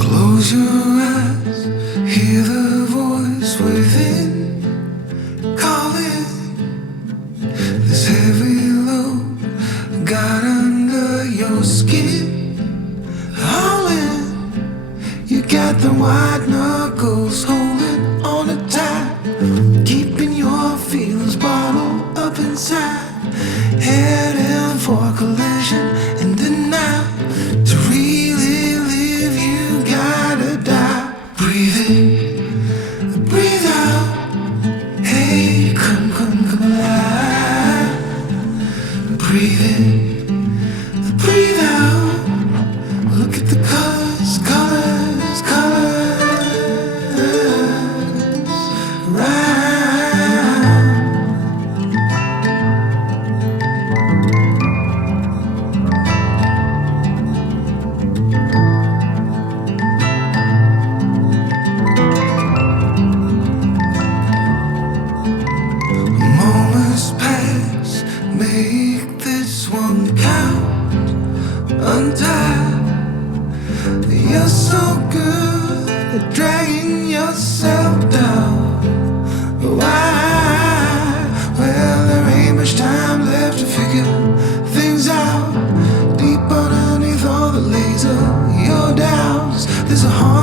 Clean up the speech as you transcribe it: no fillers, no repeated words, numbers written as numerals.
Close your eyes, hear the voice within calling. This heavy load got under your skin, hauling. You got the white knuckles holding on it tight, keeping your feelings bottled up inside, heading for collision and denial. To really live, you gotta die. Breathe in, breathe out. Hey, come alive. Breathe in, breathe out. Look at the colors, colors, colors around. Moments pass, make this one count. Untie. You're so good at dragging yourself down. Why? Well, there ain't much time left to figure things out. Deep underneath all the laser, your doubts, there's a heart.